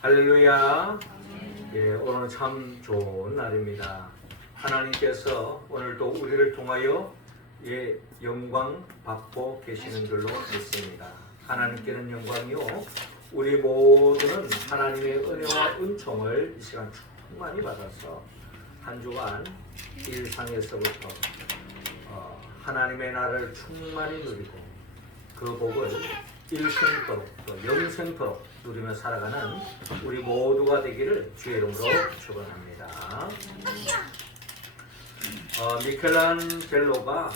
할렐루야. 예, 오늘 참 좋은 날입니다. 하나님께서 오늘도 우리를 통하여 영광 받고 계시는 줄로 믿습니다. 하나님께는 영광이요, 우리 모두는 하나님의 은혜와 은총을 이 시간 충만히 받아서 한 주간 일상에서부터 하나님의 나라를 충만히 누리고 그 복을 일생토록 또 영생토록 누리며 살아가는 우리 모두가 되기를 주의 이름으로 축원합니다. 미켈란젤로가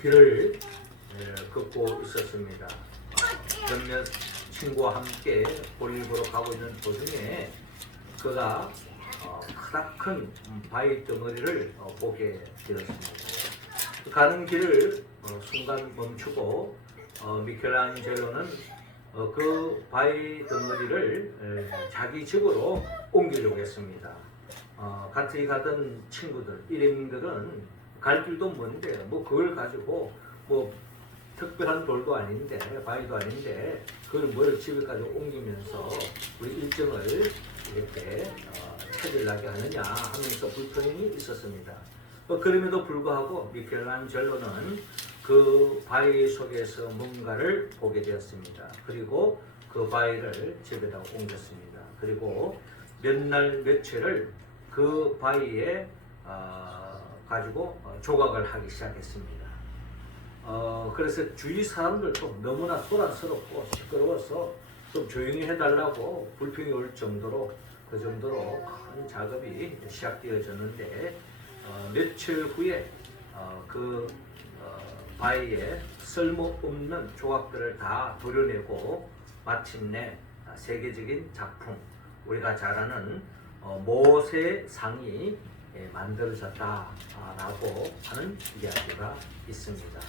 길을 걷고 있었습니다. 몇몇 친구와 함께 볼일보러 가고 있는 도중에 그가 크다큰 바위 덩어리를 보게 되었습니다. 가는 길을 순간 멈추고 미켈란젤로는 그 바위 덩어리를 자기 집으로 옮기려고 했습니다. 같이 가던 친구들, 일행들은 갈 길도 먼데 뭐 그걸 가지고 뭐 특별한 돌도 아닌데 바위도 아닌데 그걸 뭘 집에까지 옮기면서 우리 일정을 이렇게 체질나게 하느냐 하면서 불평이 있었습니다. 그럼에도 불구하고 미켈란젤로는 그 바위 속에서 뭔가를 보게 되었습니다. 그리고 그 바위를 집에다 옮겼습니다. 그리고 몇 날 며칠을 그 바위에 가지고 조각을 하기 시작했습니다. 그래서 주위 사람들도 너무나 소란스럽고 시끄러워서 좀 조용히 해달라고 불평이 올 정도로 그 정도로 큰 작업이 시작되어졌는데 며칠 후에 그 바위에 쓸모없는 조각들을 다 도려내고 마침내 세계적인 작품, 우리가 잘 아는 모세상이 만들어졌다라고 하는 이야기가 있습니다.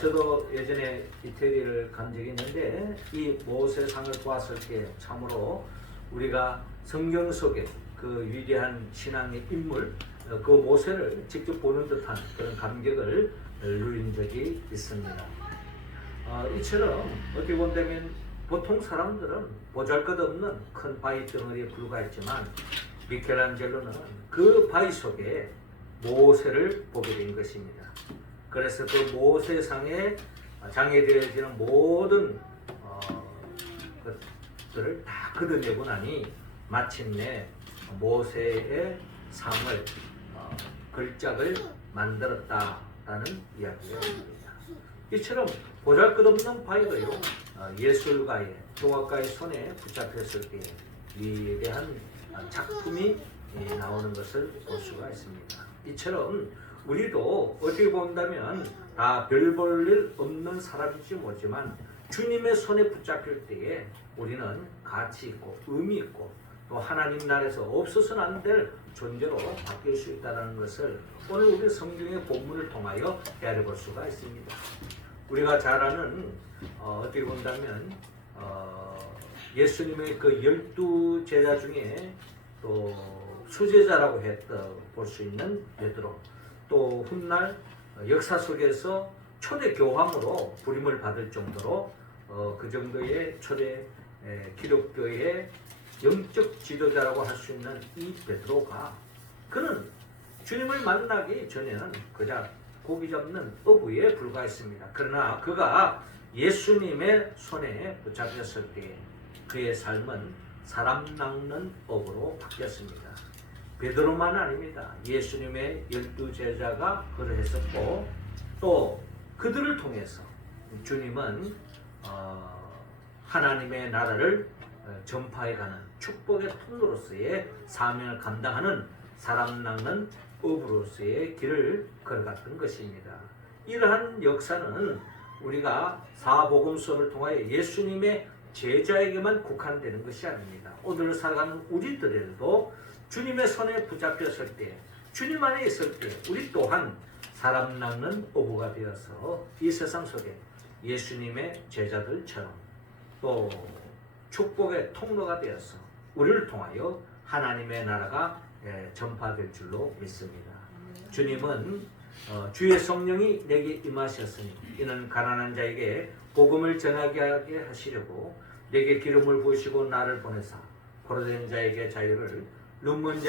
저도 예전에 이태리를 간 적이 있는데 이 모세상을 보았을 때 참으로 우리가 성경 속에 그 위대한 신앙의 인물 그 모세를 직접 보는 듯한 그런 감격을 누린 적이 있습니다. 이처럼 어떻게 본다면 보통 사람들은 보잘것없는 큰 바위 덩어리에 불과했지만 미켈란젤로는 그 바위 속에 모세를 보게 된 것입니다. 그래서 그 모세상에 장애되어지는 모든 것들을 다 걷어내고 나니 마침내 모세의 상을 걸작을 만들었다라는 이야기가 있습니다. 이처럼 보잘것없는 바위가요 예술가의 조각가의 손에 붙잡혔을 때 위대한 작품이 나오는 것을 볼 수가 있습니다. 이처럼 우리도 어떻게 본다면 다 별 볼 일 없는 사람일지 모르지만 주님의 손에 붙잡힐 때에 우리는 가치 있고 의미 있고 또 하나님 나라에서 없어서는 안 될 존재로 바뀔 수 있다는 것을 오늘 우리 성경의 본문을 통하여 헤아려 볼 수가 있습니다. 우리가 잘 아는 어떻게 본다면 예수님의 그 12제자 중에 또 수제자라고 볼 수 있는 베드로, 또 훗날 역사 속에서 초대 교황으로 부름을 받을 정도로 그 정도의 초대 기독교의 영적 지도자라고 할 수 있는 이 베드로가 그는 주님을 만나기 전에는 그저 고기 잡는 어부에 불과했습니다. 그러나 그가 예수님의 손에 붙잡혔을 때 그의 삶은 사람 낚는 어부로 바뀌었습니다. 베드로만 아닙니다. 예수님의 12제자가 그러했었고 또 그들을 통해서 주님은 하나님의 나라를 전파해가는 축복의 통로로서의 사명을 감당하는 사람 낚는 어부로서의 길을 걸어갔던 것입니다. 이러한 역사는 우리가 사복음서를 통하여 예수님의 제자에게만 국한되는 것이 아닙니다. 오늘 살아가는 우리들에도 주님의 손에 붙잡혔을 때, 주님 안에 있을 때 우리 또한 사람 낚는 어부가 되어서 이 세상 속에 예수님의 제자들처럼 또 축복의 통로가 되어서 우리를 통하여 하나님의 나라가 전파될 줄로 믿습니다. 주님은 주의 성령이 내게 임하셨으니 이는 가난한 자에게 복음을 전하게 하시려고 내게 기름을 부으시고 나를 보내사 포로된 자에게 자유를 눈먼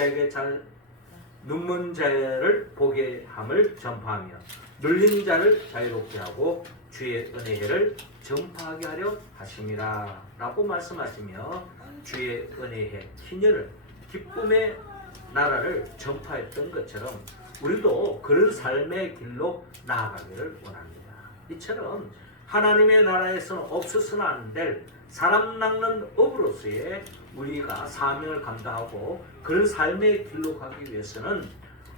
자를 보게 함을 전파하며 눌린 자를 자유롭게 하고 주의 은혜를 전파하게 하려 하심이라 라고 말씀하시며 주의 은혜의 희년을 기쁨의 나라를 전파했던 것처럼 우리도 그런 삶의 길로 나아가기를 원합니다. 이처럼 하나님의 나라에서는 없어서는 안 될 사람 낚는 업으로서의 우리가 사명을 감당하고 그런 삶의 길로 가기 위해서는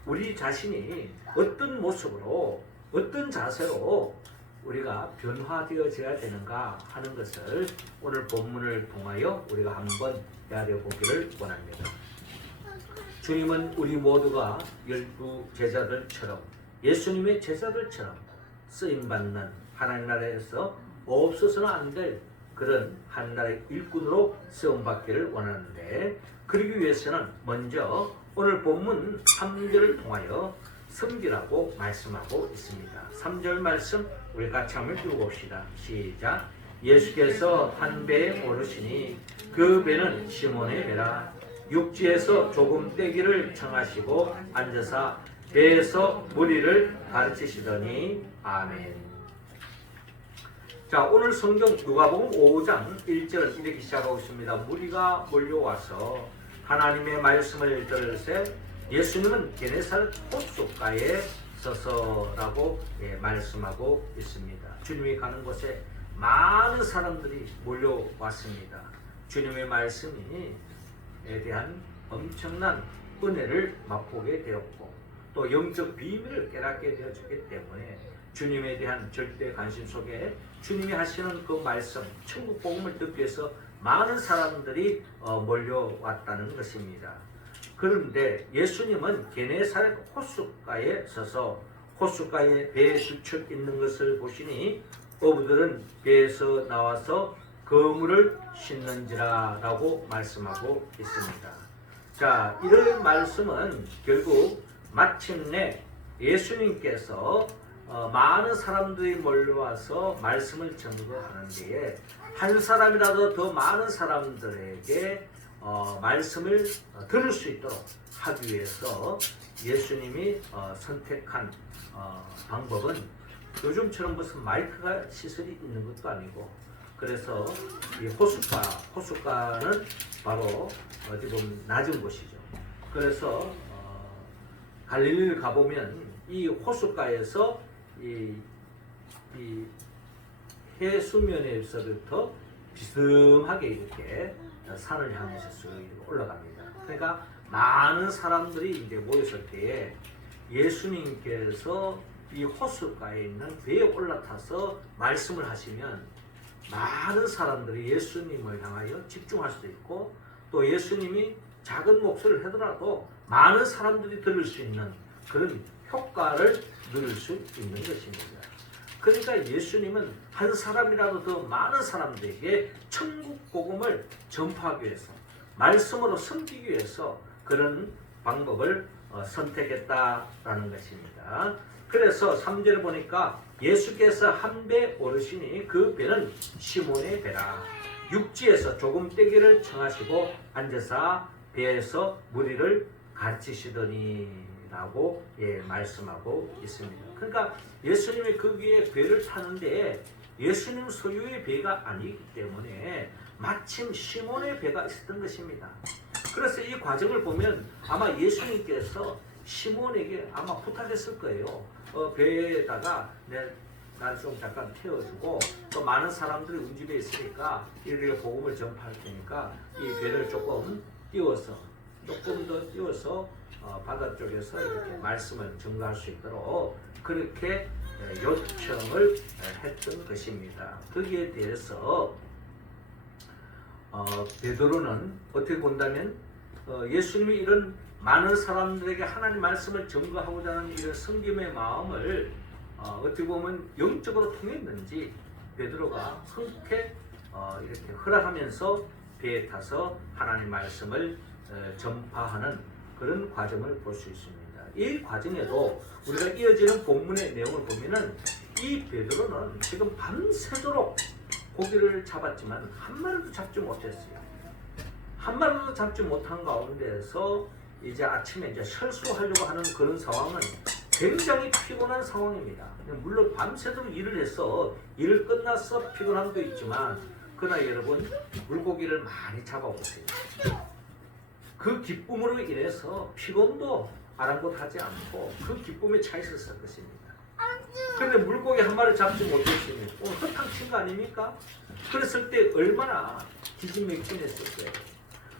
우리 자신이 어떤 모습으로 어떤 자세로 우리가 변화되어져야 되는가 하는 것을 오늘 본문을 통하여 우리가 한번 헤아려 보기를 원합니다. 주님은 우리 모두가 12 제자들처럼 예수님의 제자들처럼 쓰임받는 하나님 나라에서 없어서는 안 될 그런 하나님의 일꾼으로 쓰임받기를 원하는데 그러기 위해서는 먼저 오늘 본문 3절을 통하여 섬기라고 말씀하고 있습니다. 3절 말씀 우리 같이 한번 읽어봅시다. 시작. 예수께서 한 배에 오르시니 그 배는 시몬의 배라. 육지에서 조금 떼기를 청하시고 앉아서 배에서 무리를 가르치시더니 아멘. 자, 오늘 성경 누가복음 5장 1절 이렇게 시작하고 있습니다. 무리가 몰려와서 하나님의 말씀을 들을새 예수님은 게네사렛 호숫가에 서서라고 말씀하고 있습니다. 주님이 가는 곳에 많은 사람들이 몰려왔습니다. 주님의 말씀에 대한 엄청난 은혜를 맛보게 되었고 또 영적 비밀을 깨닫게 되어졌기 때문에 주님에 대한 절대 관심 속에 주님이 하시는 그 말씀, 천국 복음을 듣기 위해서 많은 사람들이 몰려왔다는 것입니다. 그런데 예수님은 게네사렛 호숫가에 서서 호숫가에 배에 주쳐 있는 것을 보시니 어부들은 배에서 나와서 그물을 싣는지라 라고 말씀하고 있습니다. 자, 이런 말씀은 결국 마침내 예수님께서 많은 사람들이 몰려와서 말씀을 전거하는 데에 한 사람이라도 더 많은 사람들에게 말씀을 들을 수 있도록 하기 위해서 예수님이 선택한 방법은 요즘처럼 무슨 마이크가 시설이 있는 것도 아니고 그래서 이 호숫가는 바로 어디 보면 낮은 곳이죠. 그래서 갈릴리를 가보면 이 호숫가에서 이 해수면에서부터 비스듬하게 이렇게 산을 향해서 쭉 올라갑니다. 그러니까 많은 사람들이 이제 모였을 때에 예수님께서 이 호숫가에 있는 배에 올라타서 말씀을 하시면 많은 사람들이 예수님을 향하여 집중할 수도 있고 또 예수님이 작은 목소리를 하더라도 많은 사람들이 들을 수 있는 그런 효과를 누릴 수 있는 것입니다. 그러니까 예수님은 한 사람이라도 더 많은 사람들에게 천국 복음을 전파하기 위해서 말씀으로 섬기기 위해서 그런 방법을 선택했다라는 것입니다. 그래서 3절에 보니까 예수께서 한 배 오르시니 그 배는 시몬의 배라. 육지에서 조금 떼기를 청하시고 앉아서 배에서 무리를 가르치시더니 라고 말씀하고 있습니다. 그러니까 예수님이 그 위에 배를 타는데 예수님 소유의 배가 아니기 때문에 마침 시몬의 배가 있었던 것입니다. 그래서 이 과정을 보면 아마 예수님께서 시몬에게 아마 부탁했을 거예요. 배에다가 난 좀 잠깐 태워주고 또 많은 사람들이 우리 집에 있으니까 이렇게 복음을 전파할 테니까 이 배를 조금 더 띄워서 바다 쪽에서 이렇게 말씀을 전가할 수 있도록 그렇게 요청을 했던 것입니다. 거기에 대해서 베드로는 어떻게 본다면 예수님이 이런 많은 사람들에게 하나님 말씀을 전가하고자 하는 이런 섬김의 마음을 어떻게 보면 영적으로 통했는지 베드로가 흔쾌 이렇게 허락하면서 배에 타서 하나님 말씀을 전파하는 그런 과정을 볼 수 있습니다. 이 과정에도 우리가 이어지는 본문의 내용을 보면은 이 베드로는 지금 밤새도록 고기를 잡았지만 한 마리도 잡지 못했어요. 한 마리도 잡지 못한 가운데서 이제 아침에 이제 철수하려고 하는 그런 상황은 굉장히 피곤한 상황입니다. 물론 밤새도록 일을 해서 일을 끝나서 피곤함도 있지만 그러나 여러분 물고기를 많이 잡아보세요. 그 기쁨으로 인해서 피곤도 아랑곳하지 않고 그 기쁨에 차 있었을 것입니다. 그런데 물고기 한 마리 잡지 못했으니 허탕 친 거 아닙니까? 그랬을 때 얼마나 기진맥진했을 거예요.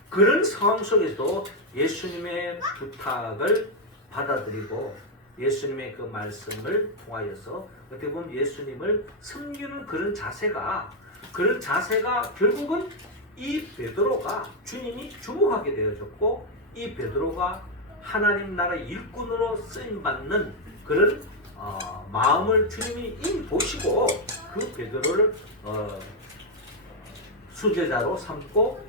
그런 상황 속에서도 예수님의 부탁을 받아들이고 예수님의 그 말씀을 통하여서 어떻게 보면 예수님을 섬기는 그런 자세가 결국은 이 베드로가 주님이 주목하게 되어졌고 이 베드로가 하나님 나라 일꾼으로 쓰임받는 그런 마음을 주님이 이미 보시고 그 베드로를 수제자로 삼고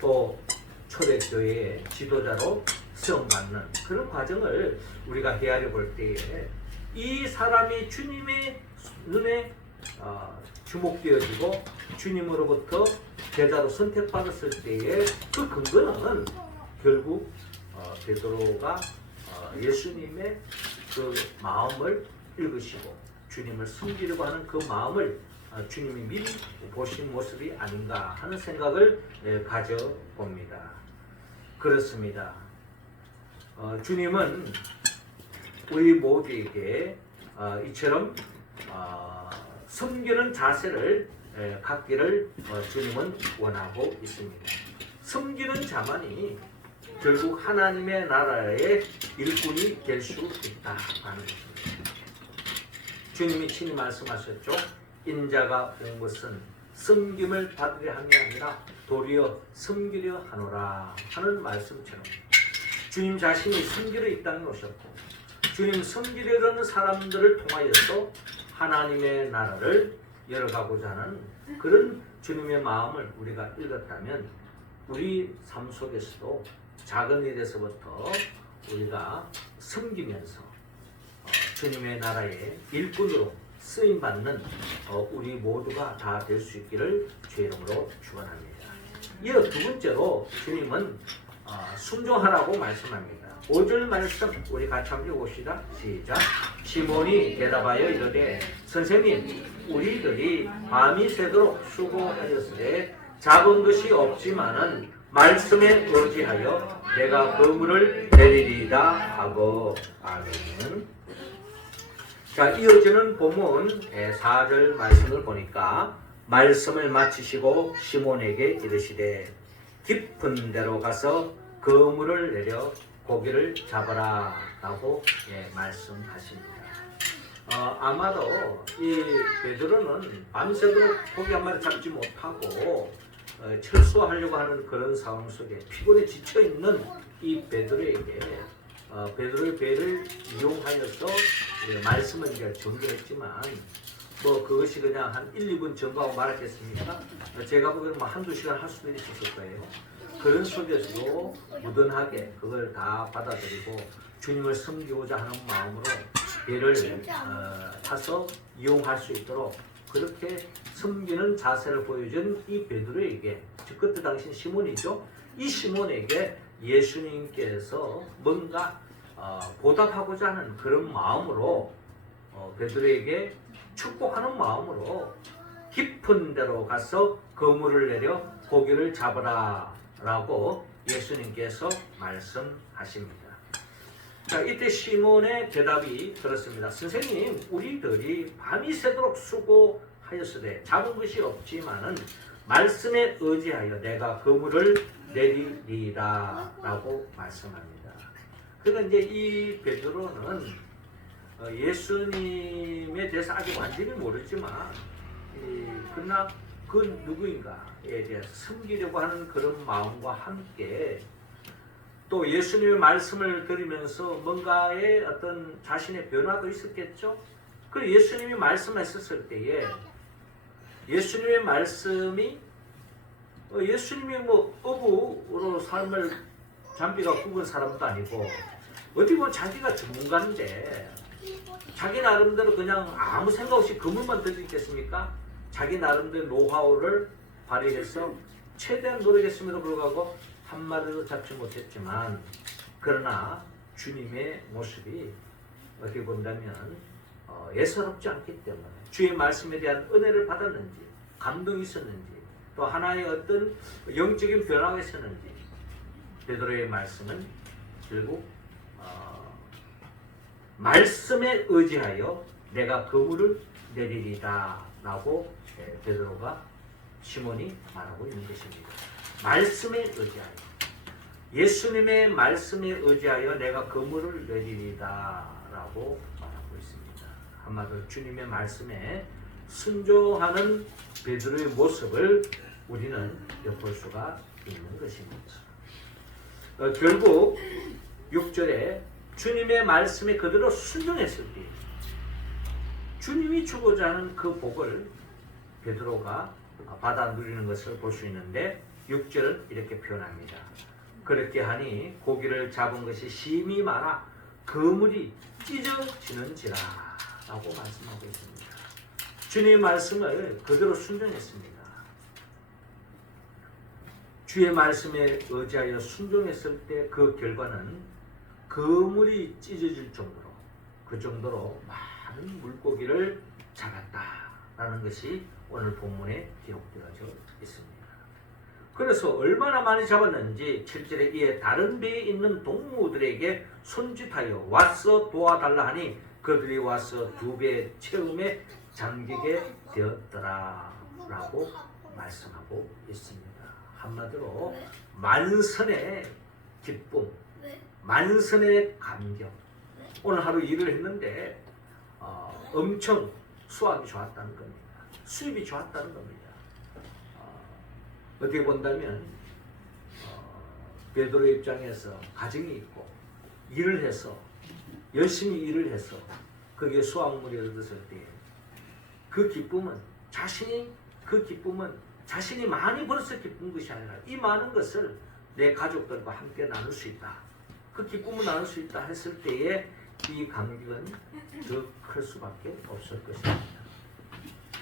또 초대교회의 지도자로 세움받는 그런 과정을 우리가 헤아려 볼 때에 이 사람이 주님의 눈에 주목되어지고 주님으로부터 제자로 선택받았을 때의 그 근거는 결국 베드로가 예수님의 그 마음을 읽으시고 주님을 섬기려고 하는 그 마음을 주님이 미리 보신 모습이 아닌가 하는 생각을 가져봅니다. 그렇습니다. 주님은 우리 모두에게 이처럼 섬기는 자세를 갖기를 주님은 원하고 있습니다. 섬기는 자만이 결국 하나님의 나라의 일꾼이 될 수 있다는 것입니다. 주님이 친히 말씀하셨죠. 인자가 온 것은 섬김을 받으려 함이 아니라 도리어 섬기려 하노라 하는 말씀처럼 주님 자신이 섬기러 이 땅에 오셨고 주님 섬기려는 사람들을 통하여서 하나님의 나라를 열어가고자 하는 그런 주님의 마음을 우리가 읽었다면 우리 삶 속에서도 작은 일에서부터 우리가 섬기면서 주님의 나라의 일꾼으로 쓰임받는 우리 모두가 다 될 수 있기를 주의 이름으로 축원합니다. 이어 두 번째로 주님은 순종하라고 말씀합니다. 5절 말씀 우리 같이 한번 읽어봅시다. 시작. 시몬이 대답하여 이르되 선생님 우리들이 밤이 새도록 수고하였으되 잡은 것이 없지만은 말씀에 의지하여 내가 그물을 내리리다 하고 아멘. 자, 이어지는 본문 4절 말씀을 보니까 말씀을 마치시고 시몬에게 이르시되 깊은 데로 가서 그물을 내려 고기를 잡아라 라고 말씀하십니다. 아마도 이 베드로는 밤새도록 고기 한 마리 잡지 못하고 철수하려고 하는 그런 상황 속에 피곤에 지쳐있는 이 베드로에게 베드로의 배를 이용하여서 말씀을 이제 전개했지만 뭐 그것이 그냥 한 1, 2분 전가하고 말았겠습니까? 제가 보기에는 뭐 한두 시간 할 수도 있었을 거예요. 그런 속에서도 무던하게 그걸 다 받아들이고 주님을 섬기고자 하는 마음으로 배를 타서 이용할 수 있도록 그렇게 섬기는 자세를 보여준 이 베드로에게, 즉 그때 당시 시몬이죠. 이 시몬에게 예수님께서 뭔가 보답하고자 하는 그런 마음으로 베드로에게 축복하는 마음으로 깊은 데로 가서 그물을 내려 고기를 잡으라 라고 예수님께서 말씀하십니다. 자, 이때 시몬의 대답이 그렇습니다. 선생님 우리들이 밤이 새도록 수고하였으되 잡은 것이 없지만은 말씀에 의지하여 내가 그물을 내리리라 라고 말씀합니다. 그러니까 이제 이 베드로는 예수님에 대해서 아직 완전히 모르지만 그러나 그 누구인가에 대해서 섬기려고 하는 그런 마음과 함께 또 예수님의 말씀을 들으면서 뭔가의 어떤 자신의 변화도 있었겠죠. 그리고 예수님이 말씀하셨을 때에 예수님의 말씀이 예수님이 뭐 어부로 삶을 잠비가 굽은 사람도 아니고 어떻게 보면 자기가 전문가인데 자기 나름대로 그냥 아무 생각 없이 그물만 들이겠습니까? 자기 나름대로 노하우를 발휘해서 최대한 노력했음에도 불구하고 한 마리도 잡지 못했지만, 그러나 주님의 모습이 어떻게 본다면 예사롭지 않기 때문에 주의 말씀에 대한 은혜를 받았는지, 감동이 있었는지, 또 하나의 어떤 영적인 변화가 있었는지, 베드로의 말씀은 결국 말씀에 의지하여 내가 그물을 내리리다 라고 베드로가, 시몬이 말하고 있는 것입니다. 말씀에 의지하여, 예수님의 말씀에 의지하여 내가 그물을 내리리다 라고 말하고 있습니다. 한마디로 주님의 말씀에 순종하는 베드로의 모습을 우리는 엿볼 수가 있는 것입니다. 결국 6절에 주님의 말씀에 그대로 순종했을 때 주님이 주고자 하는 그 복을 베드로가 받아 누리는 것을 볼 수 있는데, 6절은 이렇게 표현합니다. 그렇게 하니 고기를 잡은 것이 심히 많아 그물이 찢어지는지라 라고 말씀하고 있습니다. 주님의 말씀을 그대로 순종했습니다. 주의 말씀에 의지하여 순종했을 때 그 결과는 그물이 찢어질 정도로, 그 정도로 많은 물고기를 잡았다라는 것이 오늘 본문에 기록되어져 있습니다. 그래서 얼마나 많이 잡았는지 7절에 이에 다른 배에 있는 동무들에게 손짓하여 와서 도와달라 하니 그들이 와서 두 배의 채움에 잠기게 되었더라 라고 말씀하고 있습니다. 한마디로 만선의 기쁨, 만선의 감격. 오늘 하루 일을 했는데 엄청 수확이 좋았다는 겁니다. 수입이 좋았다는 겁니다. 어떻게 본다면 베드로의 입장에서 가정이 있고 일을 해서 열심히 일을 해서 거기에 수확물이 얻었을 때 그 기쁨은 자신이 많이 벌어서 기쁜 것이 아니라 이 많은 것을 내 가족들과 함께 나눌 수 있다, 그 기쁨을 나눌 수 있다 했을 때에 이 감격은 더 클 수밖에 없을 것입니다.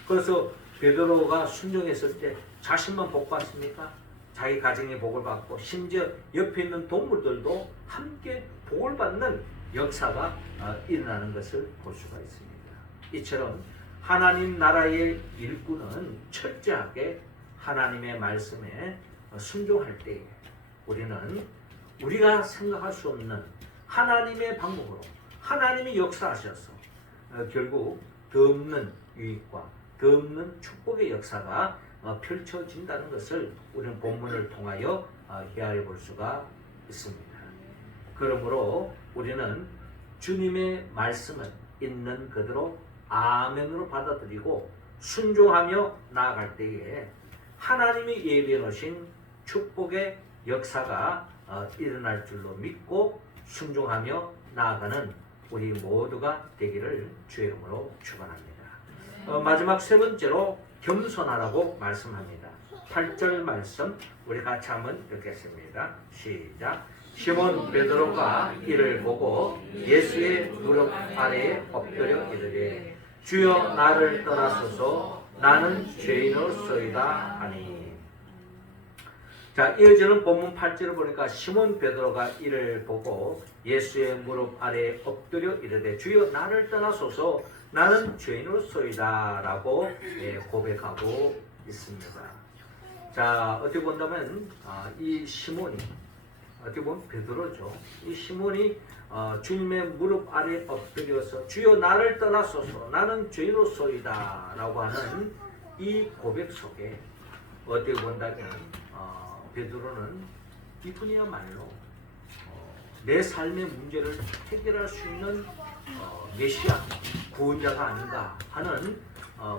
그래서 베드로가 순종했을 때 자신만 복 받습니까? 자기 가정의 복을 받고 심지어 옆에 있는 동물들도 함께 복을 받는 역사가 일어나는 것을 볼 수가 있습니다. 이처럼 하나님 나라의 일꾼은 철저하게 하나님의 말씀에 순종할 때 우리는 우리가 생각할 수 없는 하나님의 방법으로 하나님이 역사하셔서 결국 더없는 유익과 더없는 축복의 역사가 펼쳐진다는 것을 우리는 본문을 통하여 헤아려 볼 수가 있습니다. 그러므로 우리는 주님의 말씀을 있는 그대로 아멘으로 받아들이고 순종하며 나아갈 때에 하나님이 예비해 놓으신 축복의 역사가 일어날 줄로 믿고 순종하며 나아가는 우리 모두가 되기를 주의 이름으로 축원합니다. 마지막 세 번째로 겸손하라고 말씀합니다. 8절 말씀 우리 같이 한번 읽겠습니다. 시작. 시몬 베드로가 이를 보고 예수의 무릎 아래에 엎드려 이르되 주여 나를 떠나소서 나는 죄인으로소이다 하니. 자, 이어지는 본문 8절을 보니까 시몬 베드로가 이를 보고 예수의 무릎 아래에 엎드려 이르되 주여 나를 떠나소서 나는 죄인으로소이다 라고 고백하고 있습니다. 자, 어떻게 본다면 이 시몬이 어떻게 보면 베드로죠. 이 시몬이 주님의 무릎 아래에 엎드려서 주여 나를 떠나소서 나는 죄인으로소이다 라고 하는 이 고백 속에 어떻게 본다면 베드로는 이뿐이야말로 내 삶의 문제를 해결할 수 있는 메시아 구원자가 아닌가 하는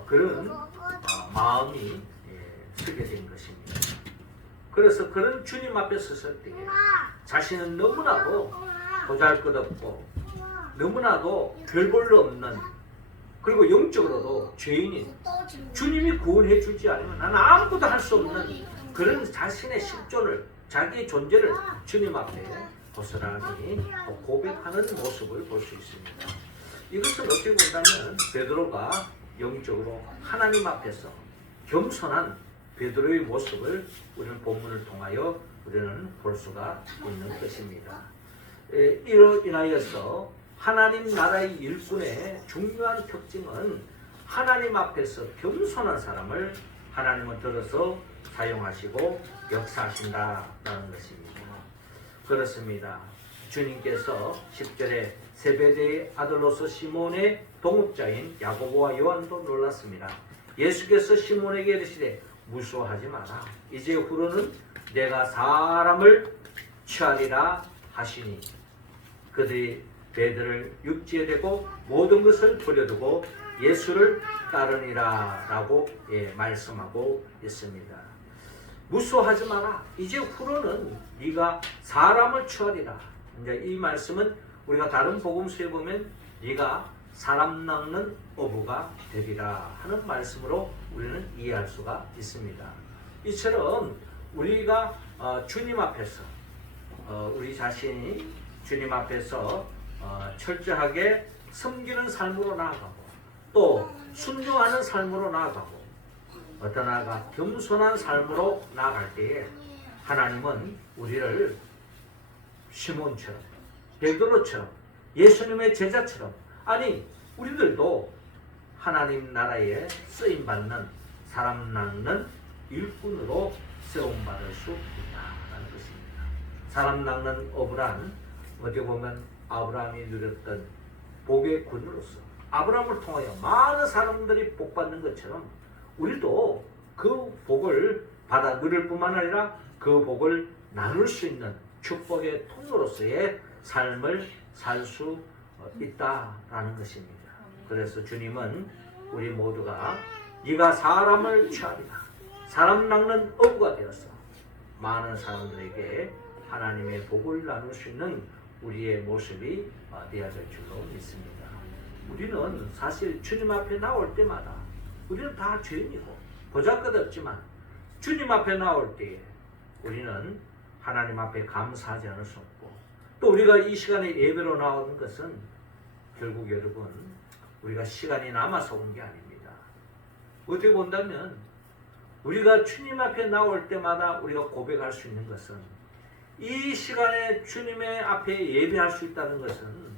그런 마음이 서게 된 것입니다. 그래서 그런 주님 앞에 섰을 때 자신은 너무나도 보잘것없고 너무나도 별 볼로 없는, 그리고 영적으로도 죄인인, 주님이 구원해 주지 않으면 나는 아무것도 할 수 없는 그런 자신의 실존을, 자기의 존재를 주님 앞에 고스란히 고백하는 모습을 볼 수 있습니다. 이것을 어떻게 본다면 베드로가 영적으로 하나님 앞에서 겸손한 베드로의 모습을 우리는 본문을 통하여 우리는 볼 수가 있는 것입니다. 이로 인하여서 하나님 나라의 일꾼의 중요한 특징은 하나님 앞에서 겸손한 사람을 하나님은 들어서 사용하시고 역사하신다는 것입니다. 그렇습니다. 주님께서 10절에 세베대의 아들로서 시몬의 동업자인 야고보와 요한도 놀랐습니다. 예수께서 시몬에게 이르시되 무서워하지 마라. 이제 후로는 내가 사람을 취하리라 하시니 그들이 배들을 육지에 대고 모든 것을 버려두고 예수를 따르니라 라고 말씀하고 있습니다. 무서워하지 마라. 이제 후로는 네가 사람을 취하리라. 이제 이 말씀은 우리가 다른 복음서에 보면 네가 사람 낚는 어부가 되리라 하는 말씀으로 우리는 이해할 수가 있습니다. 이처럼 우리가 주님 앞에서 우리 자신이 주님 앞에서 철저하게 섬기는 삶으로 나아가고 또 순종하는 삶으로 나아가고 어떤 하나가 겸손한 삶으로 나아갈 때에 하나님은 우리를 시몬처럼 베드로처럼 예수님의 제자처럼 아니 우리들도 하나님 나라에 쓰임받는 사람 낚는 일꾼으로 세움받을 수 있다는 것입니다. 사람 낚는 어부란 어떻게 보면 아브라함이 누렸던 복의 군으로서 아브라함을 통하여 많은 사람들이 복받는 것처럼 우리도 그 복을 받아 누릴 뿐만 아니라 그 복을 나눌 수 있는 축복의 통로로서의 삶을 살 수 있다라는 것입니다. 그래서 주님은 우리 모두가 네가 사람을 취하리라. 사람 낚는 어부가 되어서 많은 사람들에게 하나님의 복을 나눌 수 있는 우리의 모습이 되어야 될 줄로 믿습니다. 우리는 사실 주님 앞에 나올 때마다 우리는 다 죄인이고 보잘것없지만 주님 앞에 나올 때에 우리는 하나님 앞에 감사하지 않을 수 없고 또 우리가 이 시간에 예배로 나오는 것은 결국 여러분 우리가 시간이 남아서 온 게 아닙니다. 어떻게 본다면 우리가 주님 앞에 나올 때마다 우리가 고백할 수 있는 것은 이 시간에 주님의 앞에 예배할 수 있다는 것은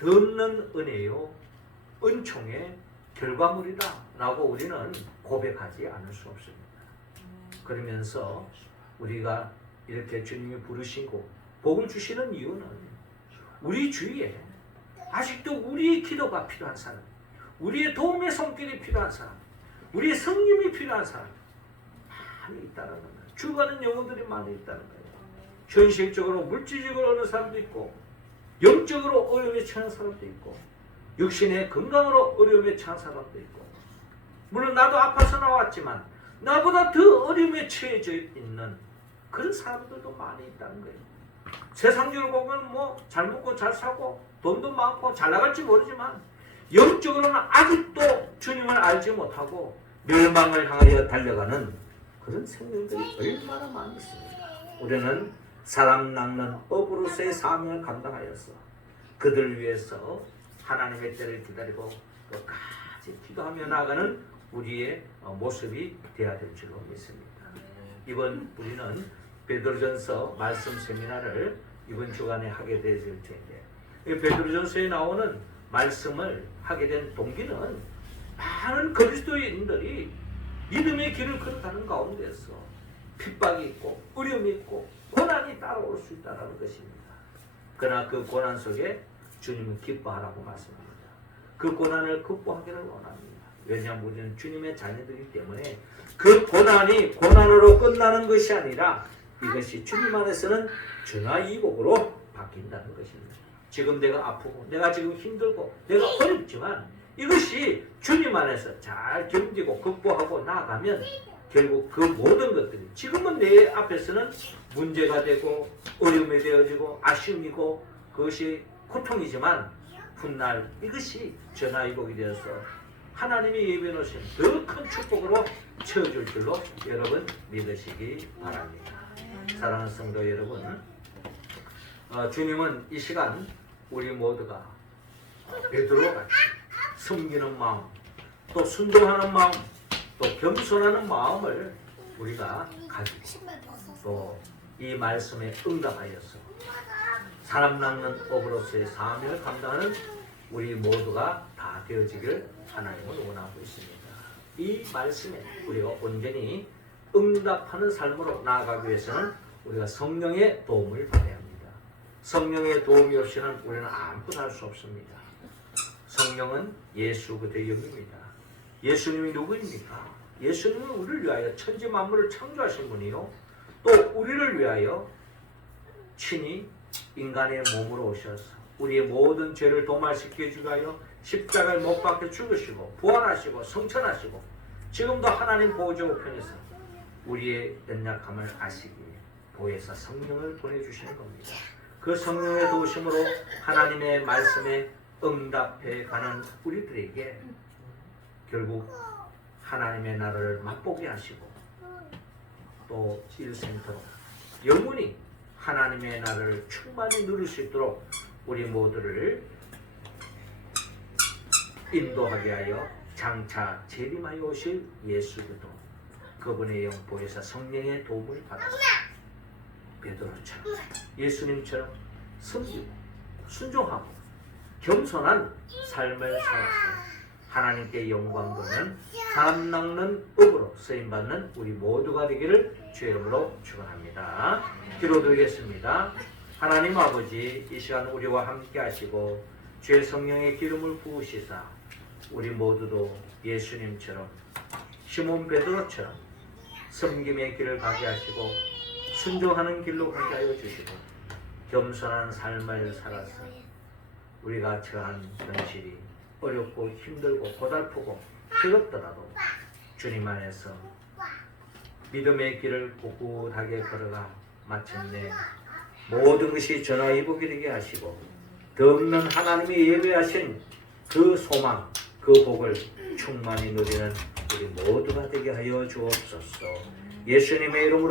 덧는 은혜요 은총의 결과물이다 라고 우리는 고백하지 않을 수 없습니다. 그러면서 우리가 이렇게 주님이 부르시고 복을 주시는 이유는 우리 주위에 아직도 우리의 기도가 필요한 사람, 우리의 도움의 손길이 필요한 사람, 우리의 성림이 필요한 사람 많이 있다는 겁니다. 죽어가는 영혼들이 많이 있다는 거예요. 현실적으로 물질적으로 어느 사람도 있고 영적으로 어려움에 처한 사람도 있고 육신의 건강으로 어려움에 처한 사람도 있고 물론 나도 아파서 나왔지만 나보다 더 어려움에 처해져 있는 그런 사람들도 많이 있다는 거예요. 세상적으로 보면 뭐 잘 먹고 잘 사고 돈도 많고 잘 나갈지 모르지만 영적으로는 아직도 주님을 알지 못하고 멸망을 향하여 달려가는 그런 생명들이 얼마나 많이 있습니다. 우리는 사람 낚는 어부로서의 사명을 감당하여서 그들 위해서 하나님의 때를 기다리고 끝까지 기도하며 나아가는 우리의 모습이 되어야 될 줄로 믿습니다. 이번 우리는 베드로전서 말씀 세미나를 이번 주간에 하게 될 텐데 베드로전서에 나오는 말씀을 하게 된 동기는 많은 그리스도인들이 믿음의 길을 걸어가는 가운데서 핍박이 있고 어려움이 있고 고난이 따라올 수 있다는 것입니다. 그러나 그 고난 속에 주님은 기뻐하라고 말씀합니다. 그 고난을 극복하기를 원합니다. 왜냐하면 우리는 주님의 자녀들이기 때문에 그 고난이 고난으로 끝나는 것이 아니라 이것이 주님 안에서는 전화이복으로 바뀐다는 것입니다. 지금 내가 아프고 내가 지금 힘들고 내가 어렵지만 이것이 주님 안에서 잘 견디고 극복하고 나아가면 결국 그 모든 것들이 지금은 내 앞에서는 문제가 되고 어려움이 되어지고 아쉬움이고 그것이 고통이지만 훗날 이것이 전화위복이 되어서 하나님이 예비해 놓으신 더 큰 축복으로 채워줄 줄로 여러분 믿으시기 바랍니다. 사랑하는 성도 여러분, 주님은 이 시간 우리 모두가 베드로 같이 섬기는 마음, 또 순종하는 마음, 또 겸손하는 마음을 우리가 가지고 또 이 말씀에 응답하여서 사람 낚는 업으로서의 사명을 감당하는 우리 모두가 다 되어지길 하나님은 원하고 있습니다. 이 말씀에 우리가 온전히 응답하는 삶으로 나아가기 위해서는 우리가 성령의 도움을 받아야 합니다. 성령의 도움이 없이는 우리는 아무것도 할 수 없습니다. 성령은 예수 그리스도의 영입니다. 예수님이 누구입니까? 예수님은 우리를 위하여 천지 만물을 창조하신 분이요, 또 우리를 위하여 친히 인간의 몸으로 오셔서 우리의 모든 죄를 도말시켜 주기 위하여 십자가를 못 박혀 죽으시고 부활하시고 성천하시고 지금도 하나님 보좌 우편에서 우리의 연약함을 아시기 위해 보혜사 성령을 보내주시는 겁니다. 그 성령의 도우심으로 하나님의 말씀에 응답해 가는 우리들에게 결국 하나님의 나라를 맛보게 하시고 또 일생토록 영원히 하나님의 나라를 충만히 누릴 수 있도록 우리 모두를 인도하게 하여 장차 재림하여 오실 예수 그리스도 그분의 영 보혜사 성령의 도움을 받아서 베드로처럼 예수님처럼 섬기고 순종하고 겸손한 삶을 살아서 하나님께 영광 돌면 사람 낚는 업으로 쓰임받는 우리 모두가 되기를 주의 이름으로 축원합니다. 기도드리겠습니다. 하나님 아버지, 이 시간 우리와 함께 하시고 주의 성령의 기름을 부으시사 우리 모두도 예수님처럼 시몬 베드로처럼 섬김의 길을 가게 하시고 순종하는 길로 가게 하여 주시고 겸손한 삶을 살아서 우리가 처한 현실이 어렵고 힘들고 고달프고 즐겁더라도 주님 안에서 믿음의 길을 꿋꿋하게 걸어가 마침내 모든 것이 전화위복이 되게 하시고 더 없는 하나님이 예배하신 그 소망, 그 복을 충만히 누리는 우리 모두가 되게 하여 주옵소서. 예수님의 이름으로